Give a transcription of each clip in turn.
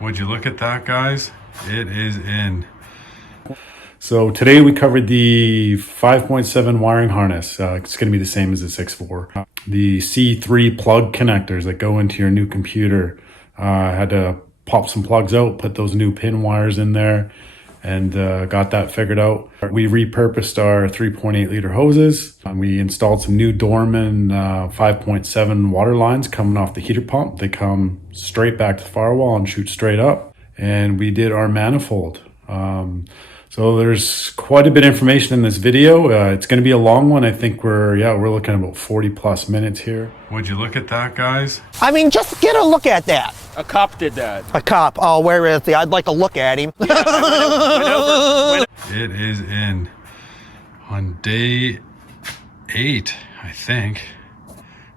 Would you look at that, guys? It is in. So today we covered the 5.7 wiring harness. It's going to be the same as the 6.4. The C3 plug connectors that go into your new computer. I had to pop some plugs out, put those new pin wires in there, and got that figured out. We repurposed our 3.8 liter hoses. We installed some new Dorman 5.7 water lines coming off the heater pump. They come straight back to the firewall and shoot straight up. And we did our manifold. So there's quite a bit of information in this video. It's going to be a long one. I think we're looking at about 40 plus minutes here. Would you look at that, guys? I mean, just get a look at that. A cop did that. A cop. Oh, where is he? I'd like to look at him. It is in on day 8, I think.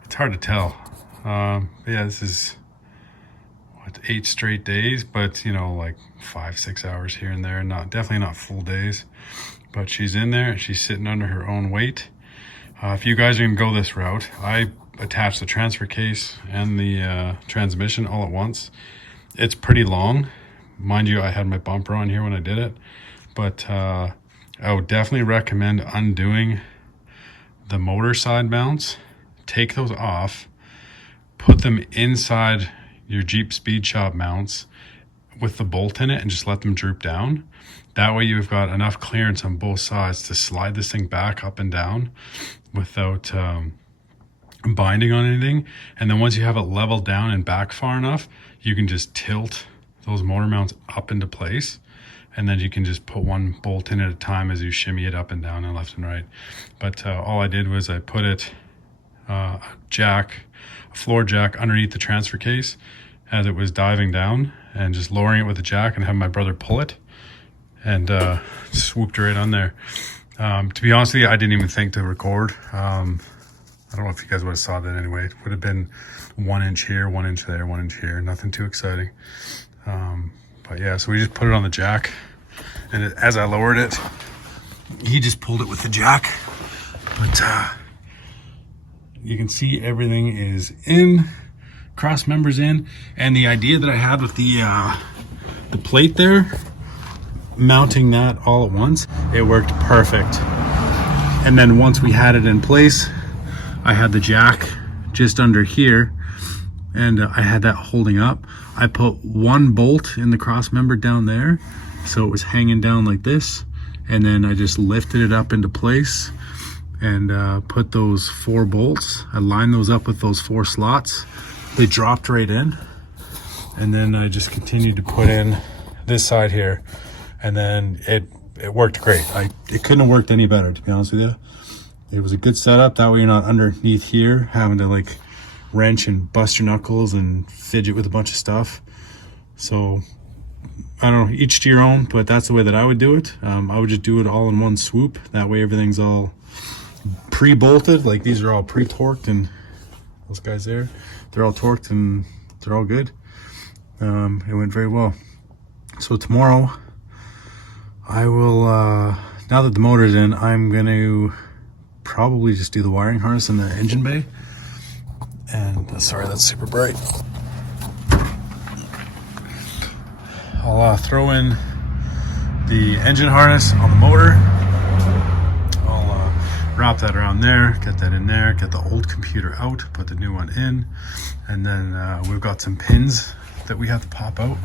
It's hard to tell. Yeah, this is 8 straight days, but like 5-6 hours here and there. Definitely not full days, but she's in there and she's sitting under her own weight. If you guys are gonna go this route, I attached the transfer case and the transmission all at once. It's pretty long, mind you. I had my bumper on here when I did it, but I would definitely recommend undoing the motor side mounts. Take those off, put them inside your Jeep Speed Shop mounts with the bolt in it, and just let them droop down. That way you've got enough clearance on both sides to slide this thing back up and down without binding on anything. And then once you have it leveled down and back far enough, you can just tilt those motor mounts up into place, and then you can just put one bolt in at a time as you shimmy it up and down and left and right. But all I did was I put it a floor jack underneath the transfer case as it was diving down, and just lowering it with the jack and having my brother pull it, and swooped right on there. To be honest with you, I didn't even think to record. I don't know if you guys would have saw that anyway. It would have been 1 inch here, 1 inch there, 1 inch here. Nothing too exciting. But yeah, so we just put it on the jack, and as I lowered it, he just pulled it with the jack. But you can see everything is in, cross members in, and the idea that I had with the plate there, mounting that all at once, it worked perfect. And then once we had it in place, I had the jack just under here, and I had that holding up. I put one bolt in the cross member down there, so it was hanging down like this, and then I just lifted it up into place and put those 4 bolts. I lined those up with those 4 slots. They dropped right in, and then I just continued to put in this side here, and then it worked great. It couldn't have worked any better, to be honest with you. It was a good setup. That way you're not underneath here having to like wrench and bust your knuckles and fidget with a bunch of stuff. So I don't know, each to your own, but that's the way that I would do it. I would just do it all in one swoop. That way everything's all pre-bolted. Like these are all pre-torqued, and those guys there, they're all torqued and they're all good. It went very well. So tomorrow I will, now that the motor's in, I'm going to probably just do the wiring harness in the engine bay. And sorry, that's super bright. I'll throw in the engine harness on the motor. I'll wrap that around there, get that in there, get the old computer out, put the new one in, and then we've got some pins that we have to pop out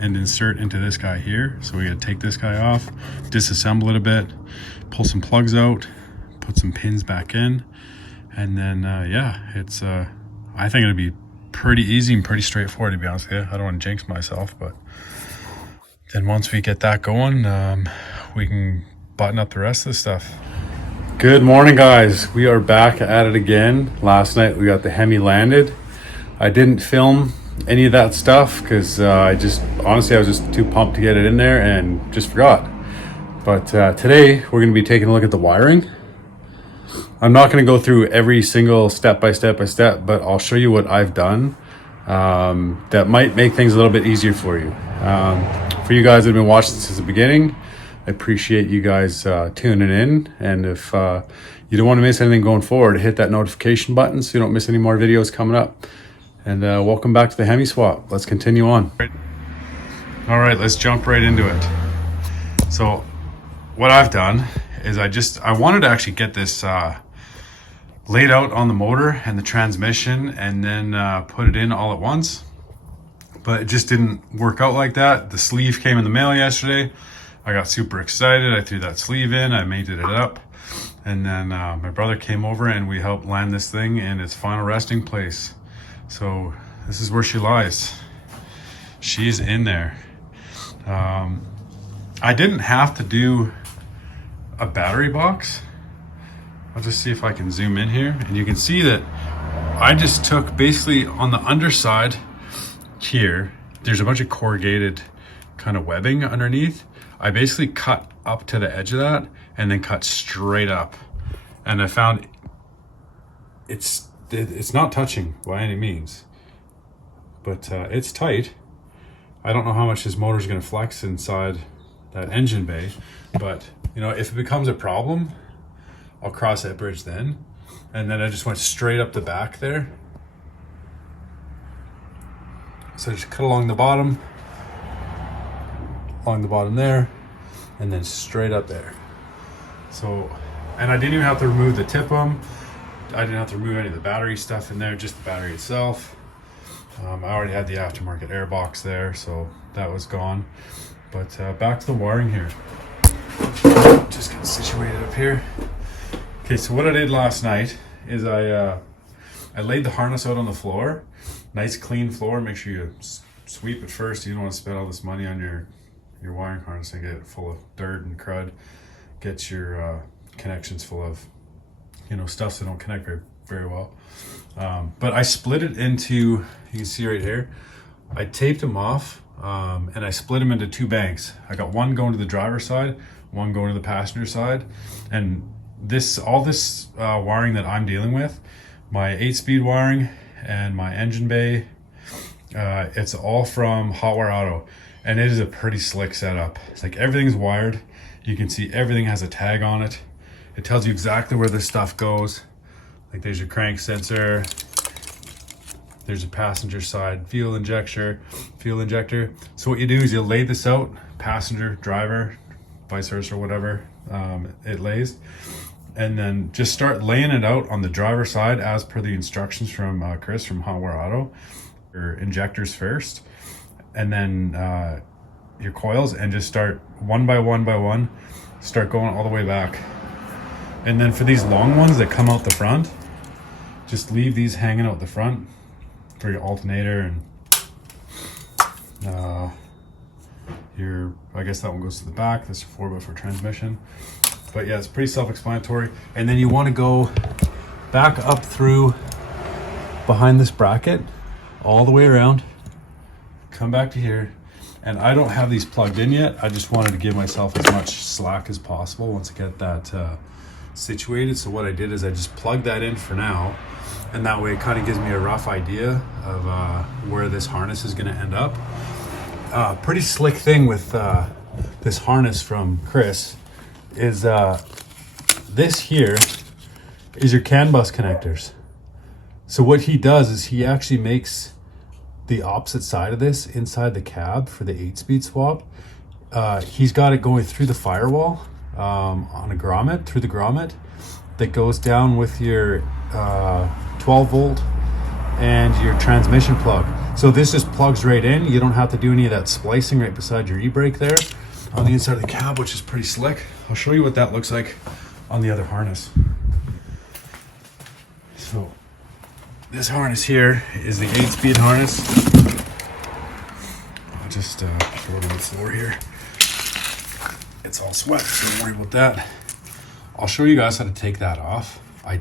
and insert into this guy here. So we gotta take this guy off, disassemble it a bit, pull some plugs out, put some pins back in, and then yeah, it's I think it'll be pretty easy and pretty straightforward, to be honest with you. I don't want to jinx myself, but then once we get that going, we can button up the rest of the stuff. Good morning, guys. We are back at it again. Last night we got the Hemi landed. I didn't film any of that stuff because honestly I was just too pumped to get it in there and just forgot. But today we're going to be taking a look at the wiring. I'm not going to go through every single step by step, but I'll show you what I've done that might make things a little bit easier for you. For you guys that have been watching since the beginning, I appreciate you guys tuning in. And if you don't want to miss anything going forward, hit that notification button so you don't miss any more videos coming up. And welcome back to the Hemi Swap. Let's continue on. All right, let's jump right into it. So what I've done is I wanted to actually get this laid out on the motor and the transmission and then put it in all at once. But it just didn't work out like that. The sleeve came in the mail yesterday. I got super excited. I threw that sleeve in, I mated it up. And then my brother came over and we helped land this thing in its final resting place. So this is where she lies. She's in there. I didn't have to do a battery box. I'll just see if I can zoom in here. And you can see that I just took basically on the underside here, there's a bunch of corrugated kind of webbing underneath. I basically cut up to the edge of that and then cut straight up. And I found it's not touching by any means, but it's tight. I don't know how much this motor is going to flex inside that engine bay, but you know, if it becomes a problem, I'll cross that bridge then. And then I just went straight up the back there. So I just cut along the bottom there, and then straight up there. So, and I didn't even have to remove the tip-em. I didn't have to remove any of the battery stuff in there, just the battery itself. I already had the aftermarket air box there, so that was gone. But back to the wiring here. Just get situated up here. Okay, so what I did last night is I laid the harness out on the floor. Nice clean floor. Make sure you sweep it first. You don't want to spend all this money on your wiring harness and get it full of dirt and crud. Get your connections full of, you know, stuff that don't connect very well. But I split it into, you can see right here, I taped them off and I split them into two banks. I got one going to the driver's side, one going to the passenger side. And all this wiring that I'm dealing with, my 8-speed wiring and my engine bay, it's all from Hotwire Auto, and it is a pretty slick setup. It's like everything's wired. You can see everything has a tag on it. It tells you exactly where this stuff goes. Like there's your crank sensor, there's a passenger side fuel injector. So what you do is you lay this out, passenger, driver, vice versa, or whatever it lays, and then just start laying it out on the driver's side as per the instructions from Chris from Hotwire Auto. Your injectors first, and then your coils, and just start one by one, start going all the way back. And then for these long ones that come out the front, just leave these hanging out the front for your alternator and I guess that one goes to the back. That's your 4x4 transmission. But yeah, it's pretty self-explanatory. And then you want to go back up through behind this bracket, all the way around, come back to here. And I don't have these plugged in yet. I just wanted to give myself as much slack as possible once I get that situated. So what I did is I just plugged that in for now. And that way it kind of gives me a rough idea of where this harness is going to end up. Pretty slick thing with this harness from Chris is this here is your CAN bus connectors. So what he does is he actually makes the opposite side of this inside the cab for the 8-speed swap. He's got it going through the firewall on a grommet, through the grommet that goes down with your 12 volt and your transmission plug. So this just plugs right in. You don't have to do any of that splicing right beside your e-brake there on the inside of the cab, which is pretty slick. I'll show you what that looks like on the other harness. So this harness here is the 8-speed harness. I'll just throw it on the floor here. It's all sweat, so don't worry about that. I'll show you guys how to take that off. I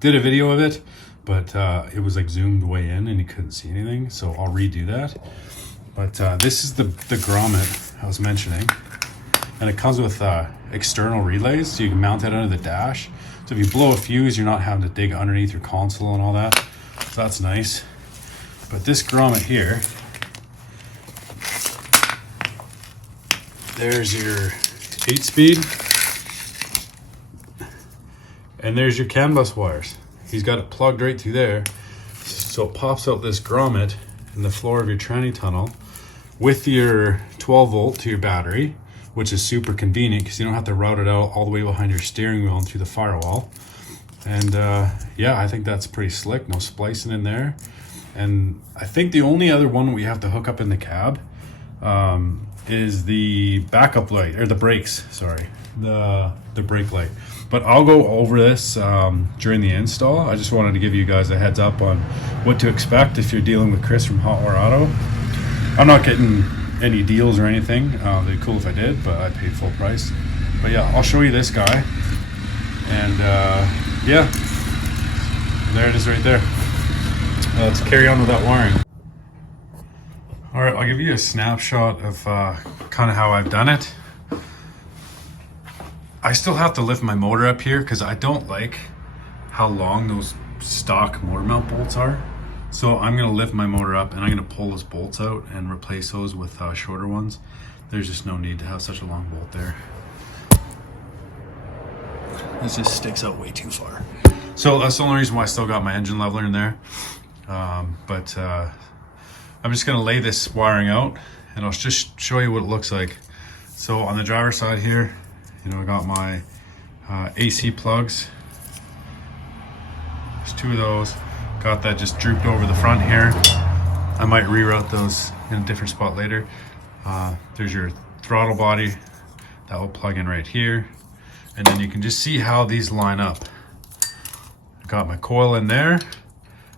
did a video of it, but it was like zoomed way in and you couldn't see anything, so I'll redo that. But this is the grommet I was mentioning, and it comes with external relays, so you can mount that under the dash. So if you blow a fuse, you're not having to dig underneath your console and all that. So that's nice. But this grommet here, there's your 8-speed, and there's your CAN bus wires. He's got it plugged right through there. So it pops out this grommet in the floor of your tranny tunnel with your 12 volt to your battery, which is super convenient because you don't have to route it out all the way behind your steering wheel and through the firewall. And yeah, I think that's pretty slick. No splicing in there. And I think the only other one we have to hook up in the cab is the backup light, or the brakes, sorry, the brake light. But I'll go over this during the install. I just wanted to give you guys a heads up on what to expect if you're dealing with Chris from Hotwire Auto. I'm not getting any deals or anything. They'd be cool if I did, but I paid full price. But yeah, I'll show you this guy. And yeah, there it is right there. Let's carry on with that wiring. All right, I'll give you a snapshot of kind of how I've done it. I still have to lift my motor up here because I don't like how long those stock motor mount bolts are. So I'm gonna lift my motor up and I'm gonna pull those bolts out and replace those with shorter ones. There's just no need to have such a long bolt there. This just sticks out way too far. So that's the only reason why I still got my engine leveler in there. But I'm just gonna lay this wiring out and I'll just show you what it looks like. So on the driver's side here, you know, I got my AC plugs. There's 2 of those. Got that just drooped over the front here. I might reroute those in a different spot later. There's your throttle body. That will plug in right here. And then you can just see how these line up. I got my coil in there,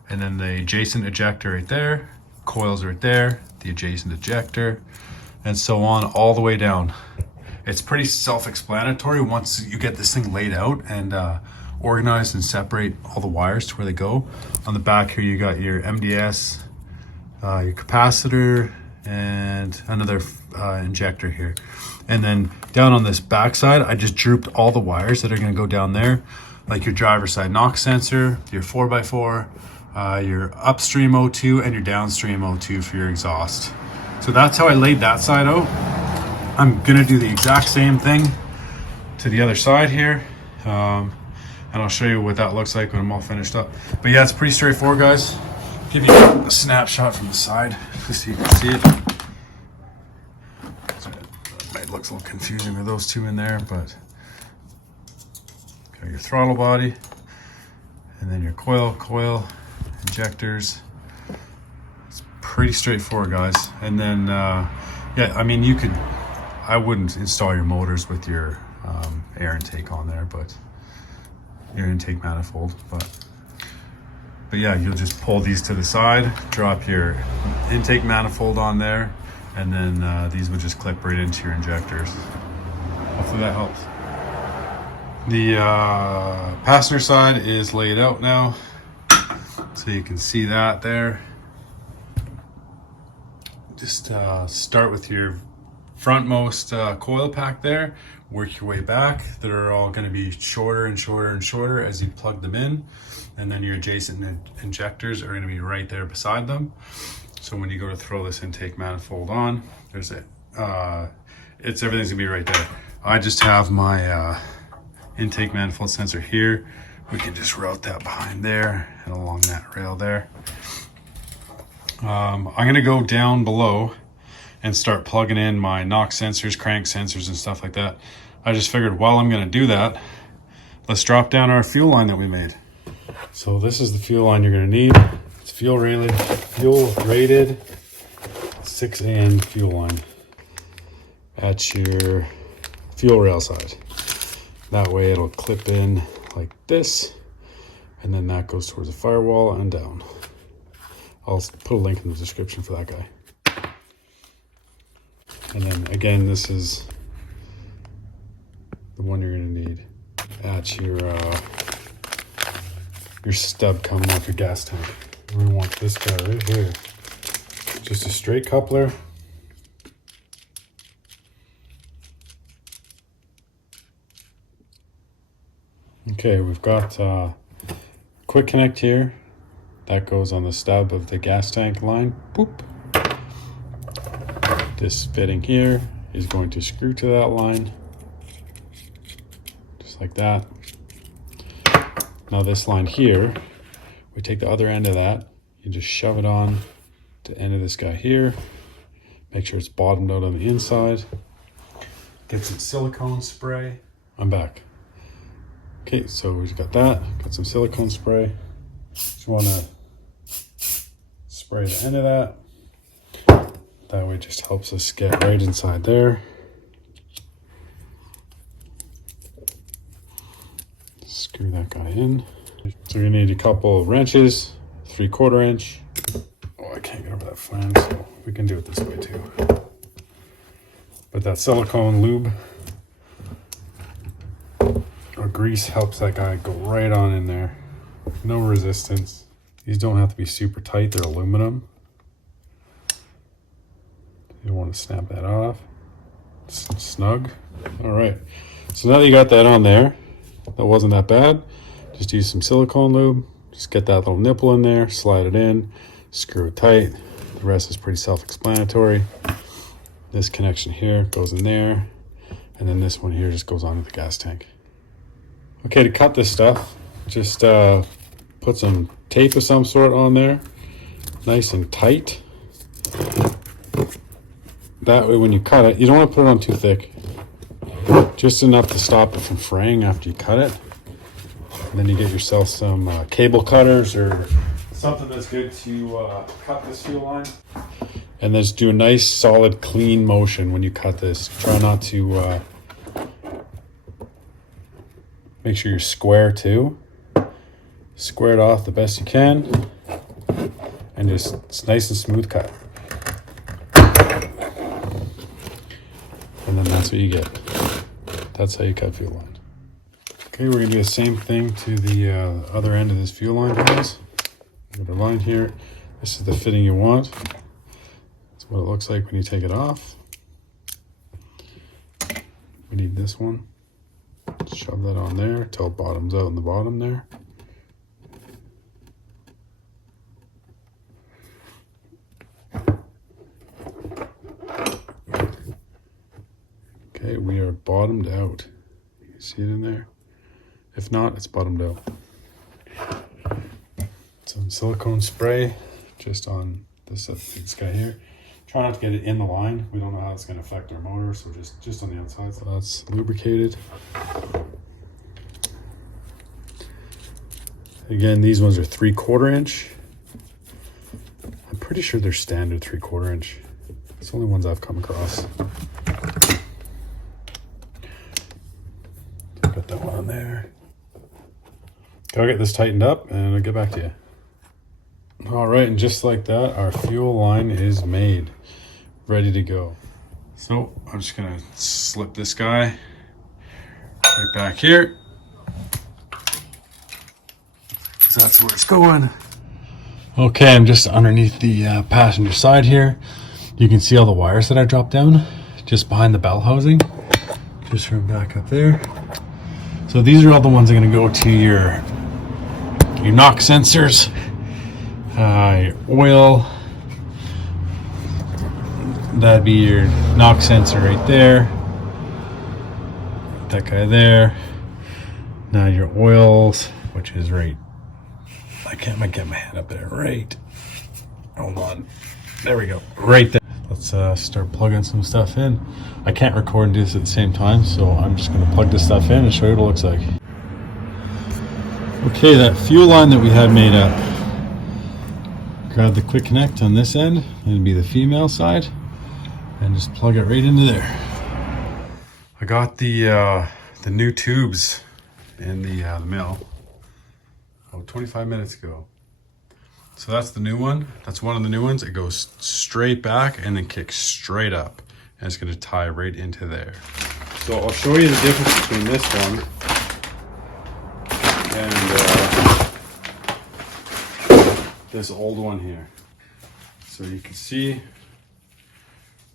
and then the adjacent ejector right there. Coils right there, the adjacent ejector, and so on all the way down. It's pretty self-explanatory once you get this thing laid out and organized and separate all the wires to where they go. On the back here you got your MDS, your capacitor, and another injector here. And then down on this back side, I just drooped all the wires that are gonna go down there, like your driver side knock sensor, your 4x4, your upstream O2, and your downstream O2 for your exhaust. So that's how I laid that side out. I'm gonna do the exact same thing to the other side here. And I'll show you what that looks like when I'm all finished up. But yeah, it's pretty straightforward, guys. Give you a snapshot from the side just so you can see it. It might look a little confusing with those 2 in there, but got your throttle body, and then your coil, injectors. It's pretty straightforward, guys. And then, yeah, I mean, I wouldn't install your motors with your air intake on there, but your intake manifold, but yeah, you'll just pull these to the side, drop your intake manifold on there, and then these would just clip right into your injectors. Hopefully that helps. The passenger side is laid out now, so you can see that there. Just start with your frontmost coil pack there, work your way back. They're all going to be shorter and shorter and shorter as you plug them in, and then your adjacent injectors are going to be right there beside them. So when you go to throw this intake manifold on, there's it. Everything's gonna be right there. I just have my intake manifold sensor here. We can just route that behind there and along that rail there. I'm gonna go down below and start plugging in my knock sensors, crank sensors, and stuff like that. I just figured while I'm gonna do that, let's drop down our fuel line that we made. So this is the fuel line you're gonna need. It's fuel rated 6N fuel line at your fuel rail side. That way it'll clip in like this, and then that goes towards the firewall and down. I'll put a link in the description for that guy. And then again, this is the one you're gonna need at your stub coming off your gas tank. We want this guy right here. Just a straight coupler. Okay, we've got quick connect here. That goes on the stub of the gas tank line. Boop. This fitting here is going to screw to that line. Just like that. Now this line here, we take the other end of that, You just shove it on the end of this guy here. Make sure it's bottomed out on the inside. Get some silicone spray. I'm back. Okay, so we've got that. Got some silicone spray. Just want to spray the end of that. That way it just helps us get right inside there. Screw that guy in. So we need a couple of wrenches, 3/4 inch. Oh, I can't get over that flange, so we can do it this way too. But that silicone lube or grease helps that guy go right on in there. No resistance. These don't have to be super tight, they're aluminum. You don't want to snap that off. It's snug. All right, so now that you got that on there, that wasn't that bad. Just use some silicone lube. Just get that little nipple in there, slide it in, screw it tight. The rest is pretty self-explanatory. This connection here goes in there, and then this one here just goes onto the gas tank. Okay, to cut this stuff, just put some tape of some sort on there, nice and tight. That way when you cut it, you don't want to put it on too thick. Just enough to stop it from fraying after you cut it. And then you get yourself some cable cutters or something that's good to cut this fuel line. And then just do a nice solid clean motion when you cut this. Try not to make sure you're square too. Square it off the best you can. And just, it's nice and smooth cut. And then that's what you get. That's how you cut fuel lines. Okay, we're gonna do the same thing to the other end of this fuel line, guys. Got a line here. This is the fitting you want. That's what it looks like when you take it off. We need this one. Shove that on there until it bottoms out in the bottom there. Okay, we are bottomed out. You can see it in there. If not, it's bottomed out. Some silicone spray just on this guy here. Try not to get it in the line. We don't know how it's going to affect our motor, so just on the outside. So that's lubricated. Again, these ones are 3/4 inch. I'm pretty sure they're standard 3/4 inch. It's the only ones I've come across. Put that one on there. I'll get this tightened up and I'll get back to you. All right, and just like that, our fuel line is made, ready to go. So I'm just gonna slip this guy right back here. So that's where it's going. Okay, I'm just underneath the passenger side here. You can see all the wires that I dropped down just behind the bell housing. Just from back up there. So these are all the ones that are going to go to your knock sensors, your oil. That'd be your knock sensor right there. That guy there. Now your oils, which is right. I can't get my hand up there. Right. Hold on. There we go. Right there. Let's start plugging some stuff in. I can't record and do this at the same time, so I'm just going to plug this stuff in and show you what it looks like. Okay, that fuel line that we had made up. Grab the quick connect on this end, it'll be the female side, and just plug it right into there. I got the new tubes in the mill 25 minutes ago. So that's the new one. That's one of the new ones. It goes straight back and then kicks straight up. And it's going to tie right into there. So I'll show you the difference between this one and this old one here. So you can see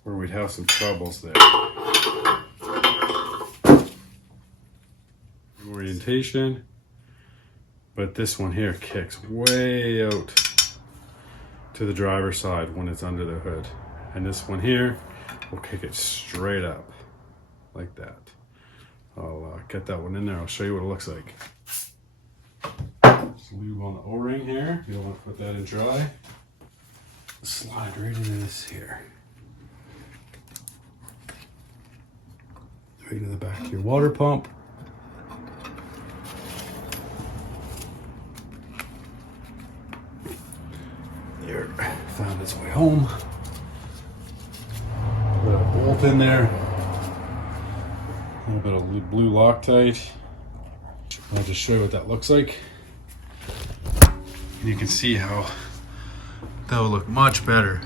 where we'd have some troubles there. Orientation. But this one here kicks way out to the driver's side when it's under the hood. And this one here will kick it straight up like that. I'll get that one in there. I'll show you what it looks like. lube on the O-ring here. You don't want to put that in dry. Slide right into this here. Right into the back of your water pump. There, found its way home. Put a bolt in there. A little bit of blue Loctite. I'll just show you what that looks like. And you can see how that will look much better.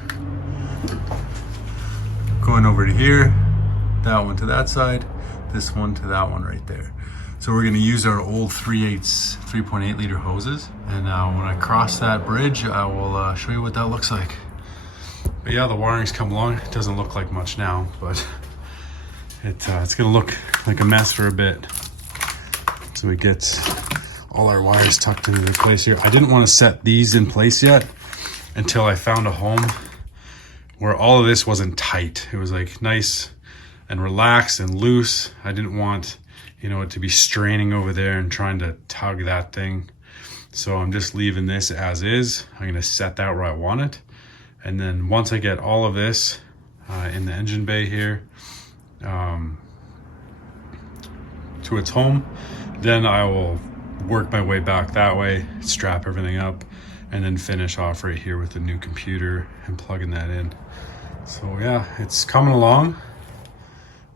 Going over to here, that one to that side, this one to that one right there. So we're gonna use our old 3.8 liter hoses. And when I cross that bridge, I will show you what that looks like. But yeah, the wiring's come along. It doesn't look like much now, but it's gonna look like a mess for a bit. So we get all our wires tucked into place here. I didn't want to set these in place yet until I found a home where all of this wasn't tight. It was like nice and relaxed and loose. I didn't want, you know, it to be straining over there and trying to tug that thing. So I'm just leaving this as is. I'm gonna set that where I want it. And then once I get all of this in the engine bay here to its home, then I will work my way back that way, strap everything up, and then finish off right here with the new computer and plugging that in. So yeah, it's coming along.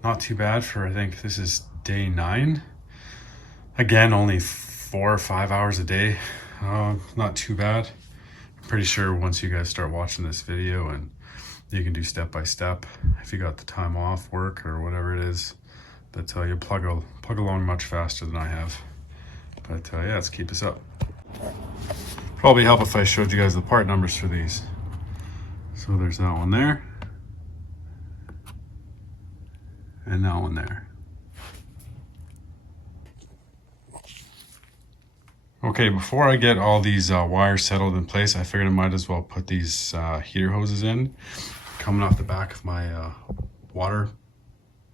Not too bad for, I think this is day 9. Again, only 4 or 5 hours a day. Not too bad. I'm pretty sure once you guys start watching this video, and you can do step by step if you got the time off work or whatever it is, but you plug along much faster than I have. But yeah, let's keep this up. Probably help if I showed you guys the part numbers for these. So there's that one there, and that one there. Okay, before I get all these wires settled in place, I figured I might as well put these heater hoses in, coming off the back of my water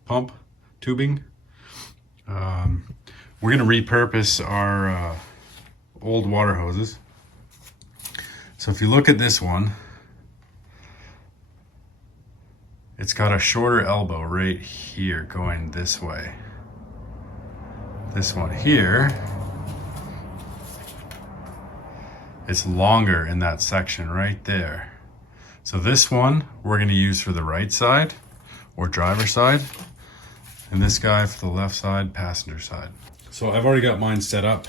pump tubing. We're gonna repurpose our old water hoses. So if you look at this one, it's got a shorter elbow right here going this way. This one here, it's longer in that section right there. So this one we're gonna use for the right side or driver side, and this guy for the left side, passenger side. So I've already got mine set up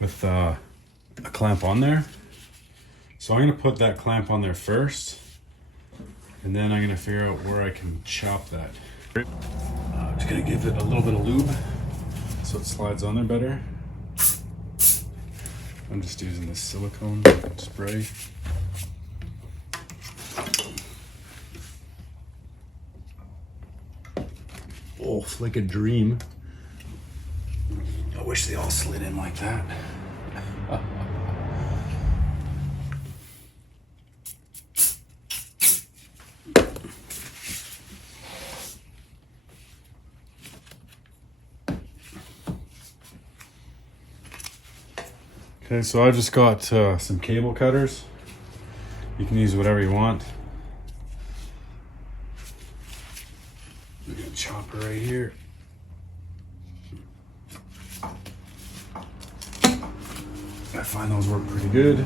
with a clamp on there. So I'm gonna put that clamp on there first, and then I'm gonna figure out where I can chop that. I'm just gonna give it a little bit of lube so it slides on there better. I'm just using this silicone spray. Oh, it's like a dream. I wish they all slid in like that. Okay, so I just got some cable cutters. You can use whatever you want. We got a chopper right here. I find those work pretty good.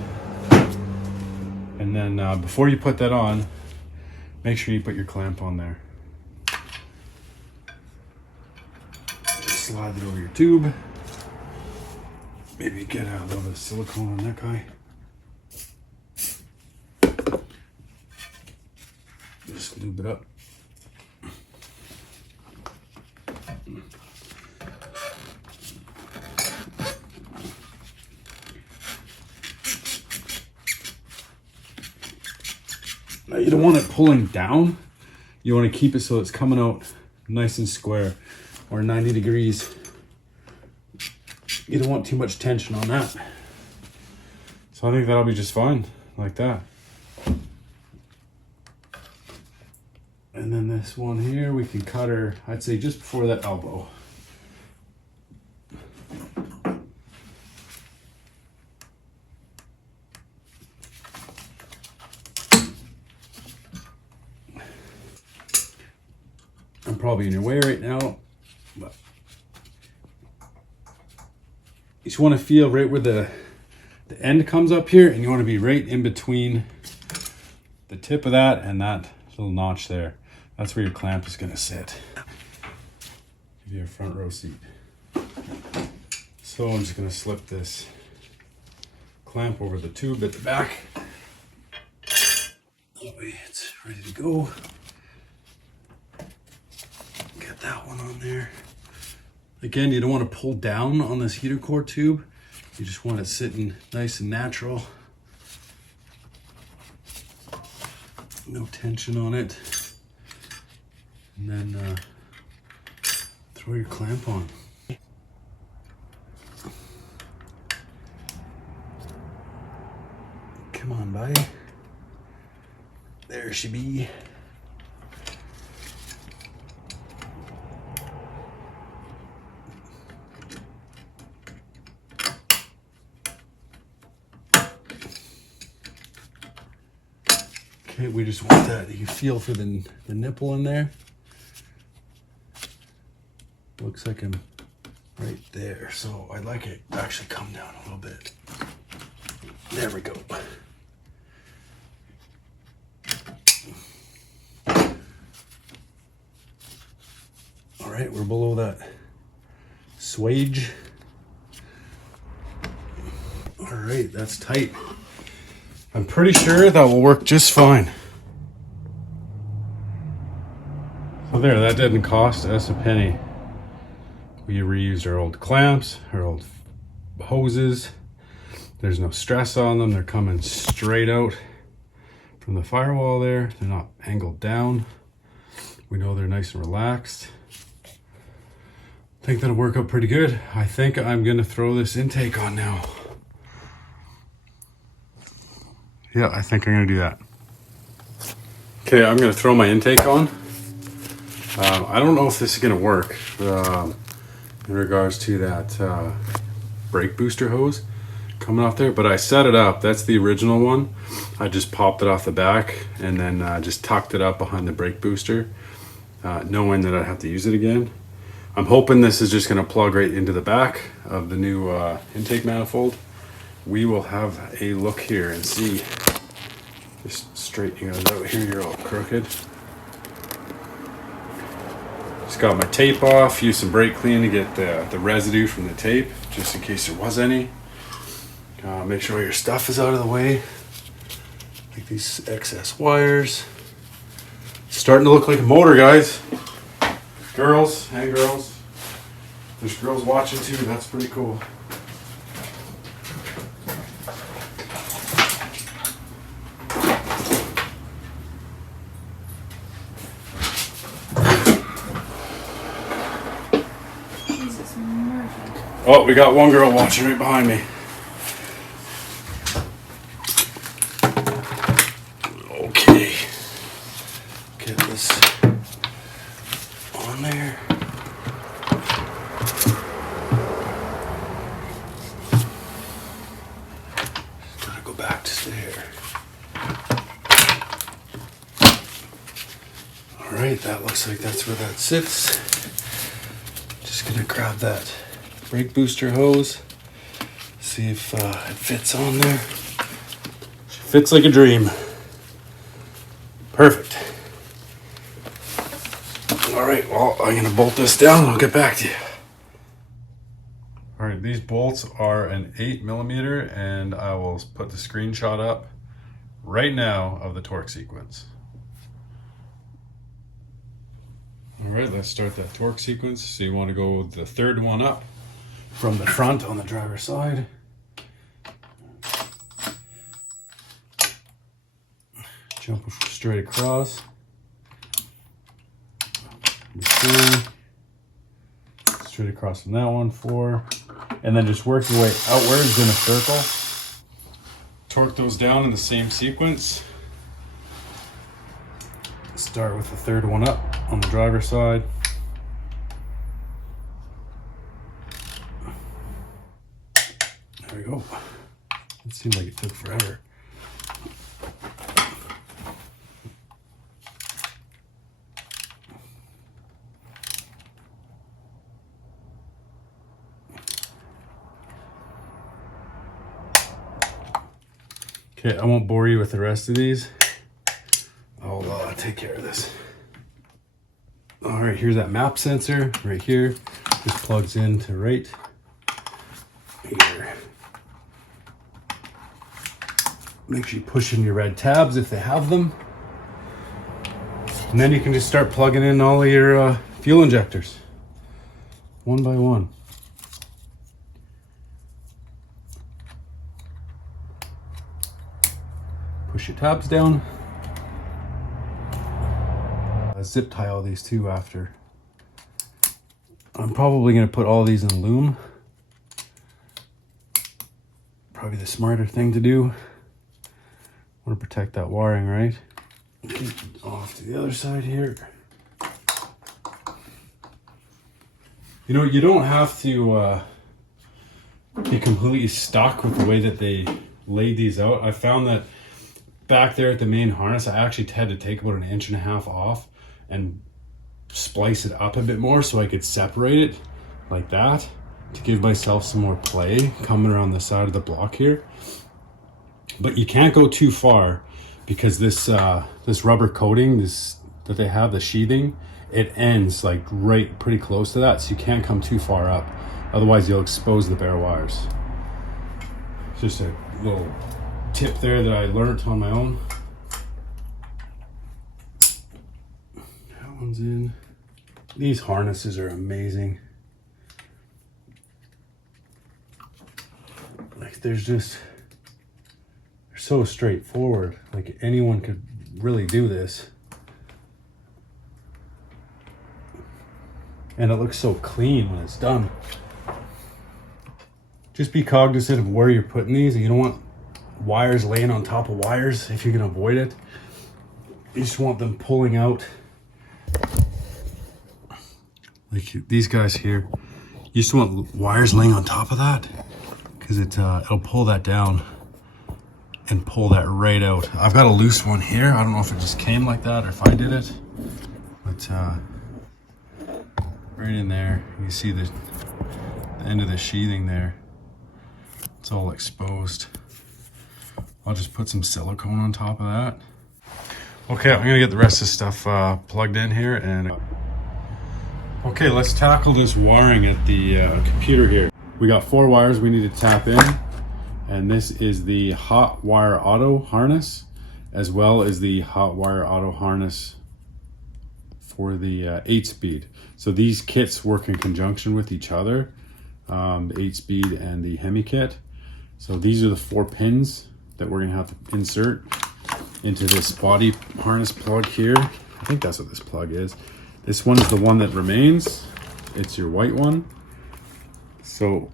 And then before you put that on, make sure you put your clamp on there. Slide it over your tube. Maybe get a little bit of silicone on that guy. Just lube it up. Now you don't want it pulling down. You want to keep it so it's coming out nice and square, or 90 degrees. You don't want too much tension on that. So I think that'll be just fine, like that. And then this one here, we can cut her, I'd say just before that elbow. probably in your way right now, but you just want to feel right where the end comes up here, and you want to be right in between the tip of that and that little notch there. That's where your clamp is going to sit. Give you a front row seat. So I'm just going to slip this clamp over the tube at the back. That way it's ready to go. Get that one on there. Again, you don't want to pull down on this heater core tube. You just want it sitting nice and natural. No tension on it. And then throw your clamp on. Come on, buddy. There she be. Okay, we just want that. You feel for the nipple in there. Looks like I'm right there. So I'd like it to actually come down a little bit. There we go. All right, we're below that swage. All right, that's tight. I'm pretty sure that will work just fine. So there, that didn't cost us a penny. We reused our old clamps, our old hoses. There's no stress on them. They're coming straight out from the firewall there. They're not angled down. We know they're nice and relaxed. I think that'll work out pretty good. I think I'm gonna throw this intake on now. Yeah, I think I'm gonna do that. Okay, I'm gonna throw my intake on. I don't know if this is gonna work in regards to that brake booster hose coming off there, but I set it up. That's the original one. I just popped it off the back and then just tucked it up behind the brake booster, knowing that I'd have to use it again. I'm hoping this is just gonna plug right into the back of the new intake manifold. We will have a look here and see. Just straightening it out here, you're all crooked. Just got my tape off, used some brake clean to get the residue from the tape, just in case there was any. Make sure your stuff is out of the way. Like these excess wires. Starting to look like a motor, guys. Girls and girls. There's girls watching too, that's pretty cool. Oh, we got one girl watching right behind me. Okay. Get this on there. Just gotta go back to there. All right, that looks like that's where that sits. Just gonna grab that brake booster hose, see if it fits on there. Fits like a dream. Perfect. All right, well, I'm gonna bolt this down and I'll get back to you. All right, these bolts are an 8mm, and I will put the screenshot up right now of the torque sequence. All right, let's start that torque sequence. So you want to go with the third one up from the front on the driver's side. Jump straight across. Straight across from that one, 4. And then just work your way outwards in a circle. Torque those down in the same sequence. Start with the third one up on the driver's side. There we go. It seemed like it took forever. Okay, I won't bore you with the rest of these. I'll take care of this. All right, here's that map sensor right here. This plugs into right here. Make sure you push in your red tabs if they have them. And then you can just start plugging in all of your fuel injectors, one by one. Push your tabs down. Zip tie all these too after. I'm probably going to put all these in loom. Probably the smarter thing to do. Want to protect that wiring, right? Okay, off to the other side here. You know, you don't have to be completely stuck with the way that they laid these out. I found that back there at the main harness, I actually had to take about 1.5 inches off and splice it up a bit more so I could separate it like that to give myself some more play coming around the side of the block here. But you can't go too far because this this rubber coating that they have, the sheathing, it ends like right pretty close to that, so you can't come too far up, otherwise you'll expose the bare wires. Just a little tip there that I learned on my own. That one's in. These harnesses are amazing. Like they're so straightforward. Like anyone could really do this. And it looks so clean when it's done. Just be cognizant of where you're putting these. You don't want wires laying on top of wires if you can avoid it. You just want them pulling out. Like these guys here. You just want wires laying on top of that because it'll pull that down and pull that right out. I've got a loose one here. I don't know if it just came like that or if I did it, but right in there, you see the end of the sheathing there. It's all exposed. I'll just put some silicone on top of that. Okay, I'm gonna get the rest of the stuff plugged in here and okay, let's tackle this wiring at the computer here. We got 4 wires we need to tap in, and this is the Hotwire Auto harness, as well as the Hotwire Auto harness for the 8-speed. So these kits work in conjunction with each other, the 8-speed and the Hemi kit. So these are the 4 pins that we're gonna have to insert into this body harness plug here. I think that's what this plug is. This one's the one that remains. It's your white one. So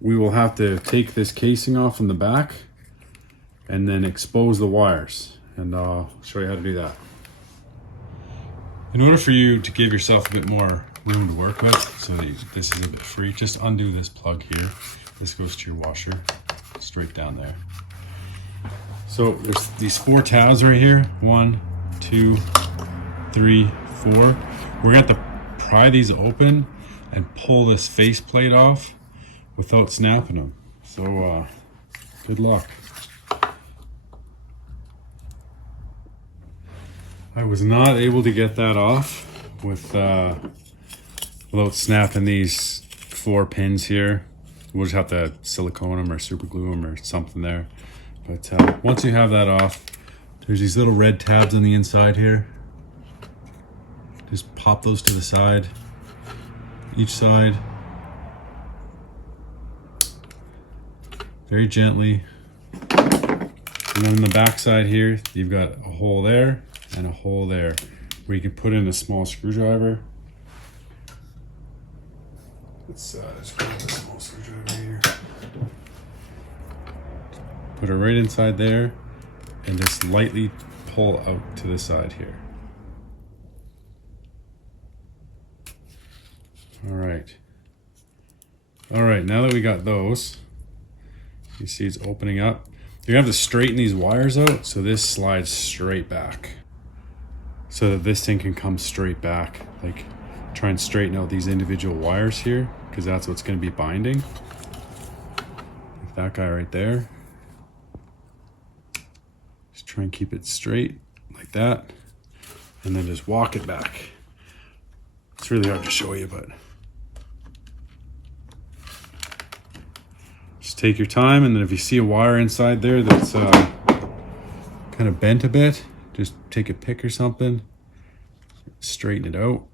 we will have to take this casing off in the back and then expose the wires. And I'll show you how to do that. In order for you to give yourself a bit more room to work with, so that this is a bit free, just undo this plug here. This goes to your washer, straight down there. So there's these 4 tabs right here. 1, 2, 3, 4. We're gonna have to pry these open and pull this faceplate off without snapping them. So good luck. I was not able to get that off with without snapping these 4 pins here. We'll just have to silicone them or super glue them or something there. But once you have that off, there's these little red tabs on the inside here. Just pop those to the side, each side, very gently. And then on the back side here, you've got a hole there and a hole there where you can put in a small screwdriver. Let's just grab a small screwdriver here. Put it right inside there and just lightly pull out to the side here. All right, now that we got those, you see it's opening up. You're gonna have to straighten these wires out so this slides straight back, so that this thing can come straight back. Like, try and straighten out these individual wires here, because that's what's gonna be binding. Like that guy right there. Try and keep it straight like that, and then just walk it back. It's really hard to show you, but just take your time, and then if you see a wire inside there that's kind of bent a bit, just take a pick or something, straighten it out,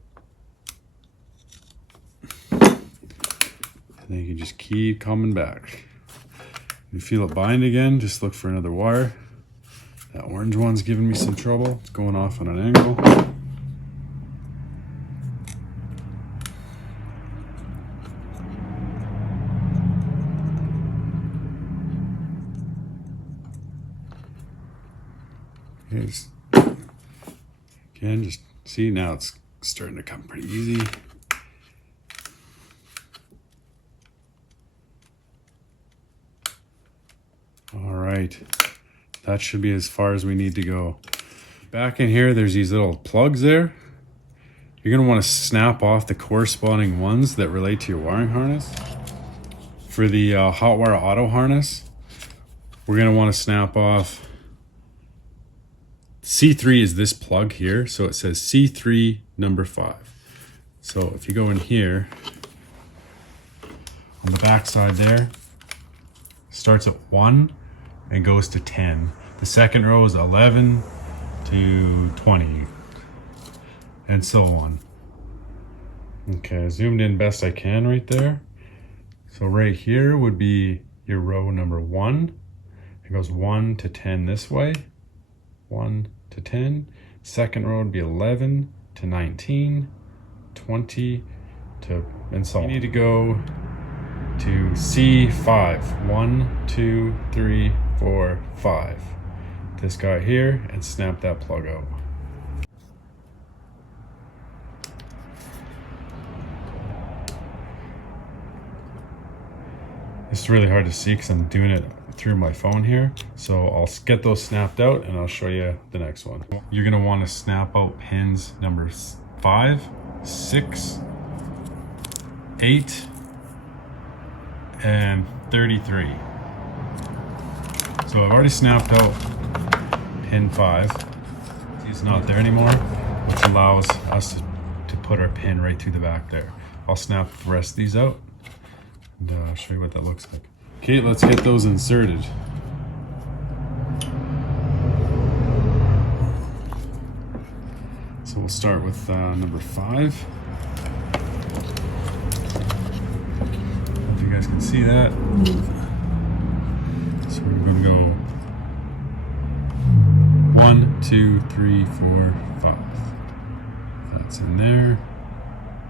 and then you can just keep coming back. If you feel it bind again, just look for another wire. That orange one's giving me some trouble. It's going off on an angle. Okay, again, just see, now it's starting to come pretty easy. All right, that should be as far as we need to go. Back in here, there's these little plugs there. You're gonna wanna snap off the corresponding ones that relate to your wiring harness. For the Hotwire Auto harness, we're gonna wanna snap off C3 is this plug here, so it says C3 number 5. So if you go in here, on the back side there, starts at 1 and goes to 10. The second row is 11 to 20, and so on. Okay, zoomed in best I can right there. So right here would be your row number 1. It goes 1 to 10 this way, 1 to 10. Second row would be 11 to 19, 20 to, and so on. You need to go to C5, 1, 2, 3, 4, 5. This guy here, and snap that plug out. It's really hard to see because I'm doing it through my phone here. So I'll get those snapped out and I'll show you the next one. You're gonna want to snap out pins number 5, 6, 8, and 33. So I've already snapped out pin 5. It's not there anymore, which allows us to put our pin right through the back there. I'll snap the rest of these out and I'll show you what that looks like. Okay, let's get those inserted. So we'll start with number 5. If you guys can see that. So we're going to go 1, 2, 3, 4, 5. That's in there.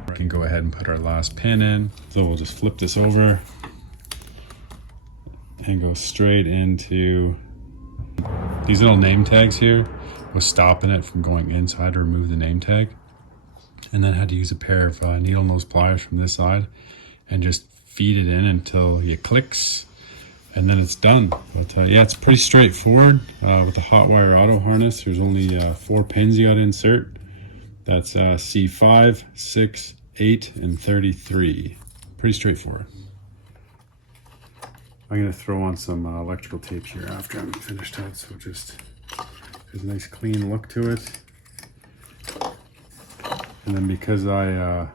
We can go ahead and put our last pin in. So we'll just flip this over and go straight into these little name tags here. Was stopping it from going in, so I had to remove the name tag, and then had to use a pair of needle nose pliers from this side and just feed it in until it clicks, and then it's done. But yeah, it's pretty straightforward. With the Hotwire Auto harness, there's only 4 pins you got to insert. That's C5, 6, 8, and 33. Pretty straightforward. I'm going to throw on some electrical tape here after I'm finished out, so just there's a nice clean look to it. And then because I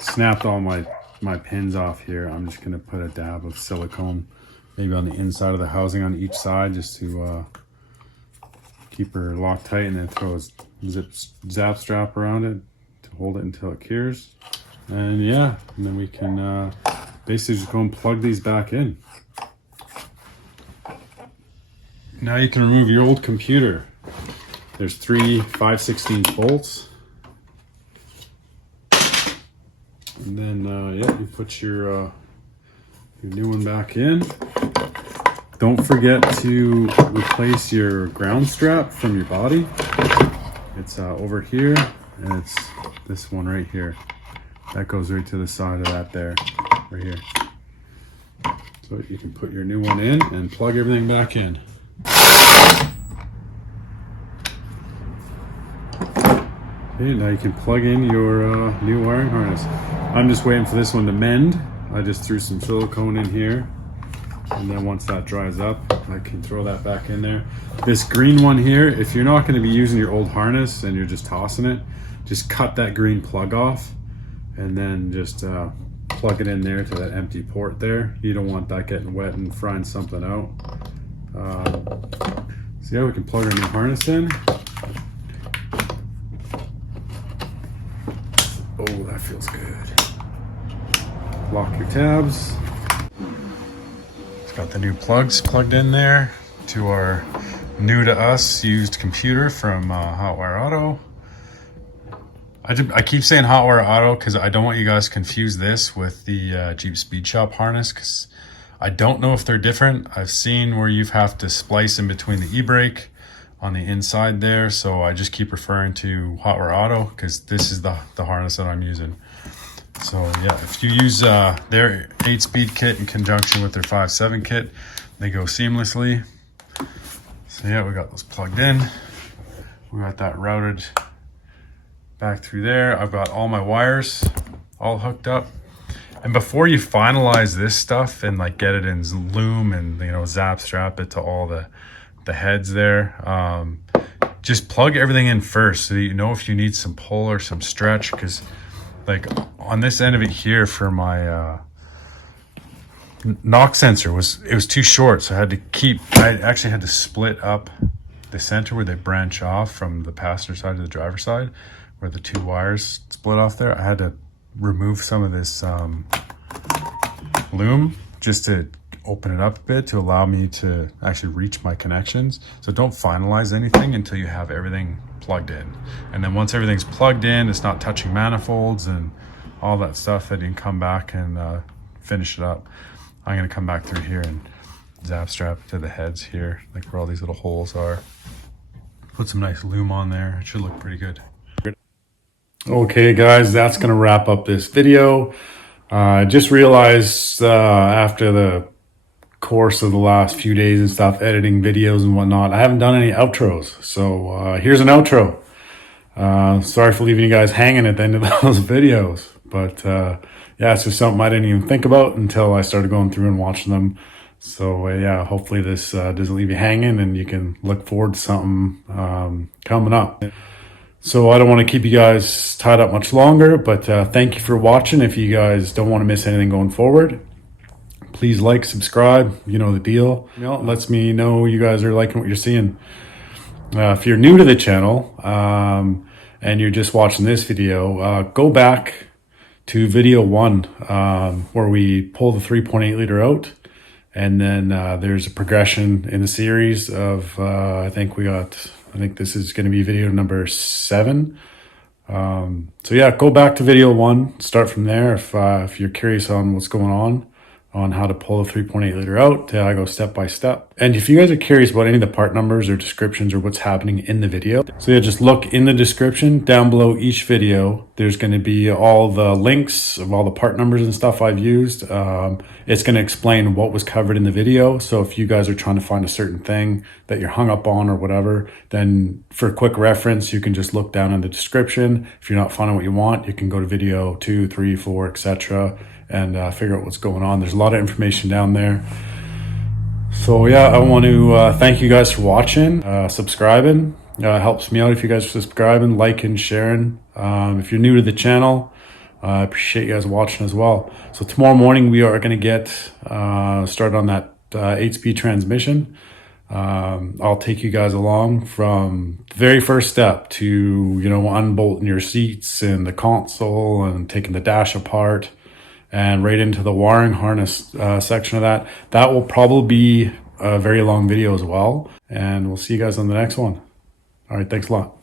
snapped all my pins off here, I'm just going to put a dab of silicone maybe on the inside of the housing on each side, just to keep her locked tight, and then throw a zap strap around it to hold it until it cures. And yeah, and then we can basically just go and plug these back in. Now you can remove your old computer. There's 3 5/16 bolts. And then yeah, you put your new one back in. Don't forget to replace your ground strap from your body. It's over here, and it's this one right here. That goes right to the side of that there, right here. So you can put your new one in and plug everything back in. Okay, now you can plug in your new wiring harness. I'm just waiting for this one to mend. I just threw some silicone in here And then once that dries up, I can throw that back in there. This green one here, if you're not going to be using your old harness and you're just tossing it, just cut that green plug off and then just plug it in there to that empty port there. You don't want that getting wet and frying something out. So yeah, we can plug our new harness in. Oh, that feels good. Lock your tabs. It's got the new plugs plugged in there to our new to us used computer from Hotwire Auto. I keep saying Hotwire Auto because I don't want you guys to confuse this with the Jeep Speed Shop harness, because I don't know if they're different. I've seen where you have to splice in between the e-brake on the inside there, so I just keep referring to Hotwire Auto because this is the harness that I'm using. So yeah, if you use their 8-speed kit in conjunction with their 5.7 kit, they go seamlessly. So yeah, we got those plugged in. We got that routed back through there. I've got all my wires all hooked up. And before you finalize this stuff and like get it in loom and, you know, zap strap it to all the heads there, just plug everything in first so that you know if you need some pull or some stretch. Because like on this end of it here for my knock sensor it was too short, so I actually had to split up the center where they branch off from the passenger side to the driver's side, where the two wires split off there. I had to remove some of this loom just to open it up a bit to allow me to actually reach my connections. So don't finalize anything until you have everything plugged in. And then once everything's plugged in, it's not touching manifolds and all that stuff, that you can come back and finish it up. I'm gonna come back through here and zap strap to the heads here, like where all these little holes are. Put some nice loom on there. It should look pretty good. Okay guys, that's gonna wrap up this video. Just realized after the course of the last few days and stuff, editing videos and whatnot, I haven't done any outros. So here's an outro. Sorry for leaving you guys hanging at the end of those videos, but yeah, it's just something I didn't even think about until I started going through and watching them. So yeah, hopefully this doesn't leave you hanging and you can look forward to something coming up. So I don't want to keep you guys tied up much longer, but thank you for watching. If you guys don't want to miss anything going forward, please like, subscribe, you know the deal. You know, it lets me know you guys are liking what you're seeing. If you're new to the channel and you're just watching this video, go back to video 1 where we pull the 3.8 liter out. And then there's a progression in the series of, I think this is going to be video number 7. So yeah, go back to video 1, start from there. If you're curious on what's going on how to pull a 3.8 liter out, I go step by step. And if you guys are curious about any of the part numbers or descriptions or what's happening in the video, so yeah, just look in the description down below each video. There's going to be all the links of all the part numbers and stuff I've used. It's going to explain what was covered in the video. So if you guys are trying to find a certain thing that you're hung up on or whatever, then for quick reference, you can just look down in the description. If you're not finding what you want, you can go to video 2, 3, 4, etc. and figure out what's going on. There's a lot of information down there. So yeah, I want to thank you guys for watching, subscribing. Helps me out if you guys are subscribing, liking, sharing. If you're new to the channel, I appreciate you guys watching as well. So tomorrow morning we are going to get started on that 8-speed transmission. I'll take you guys along from the very first step to, you know, unbolting your seats and the console and taking the dash apart, and right into the wiring harness section of that. That will probably be a very long video as well. And we'll see you guys on the next one. All right, thanks a lot.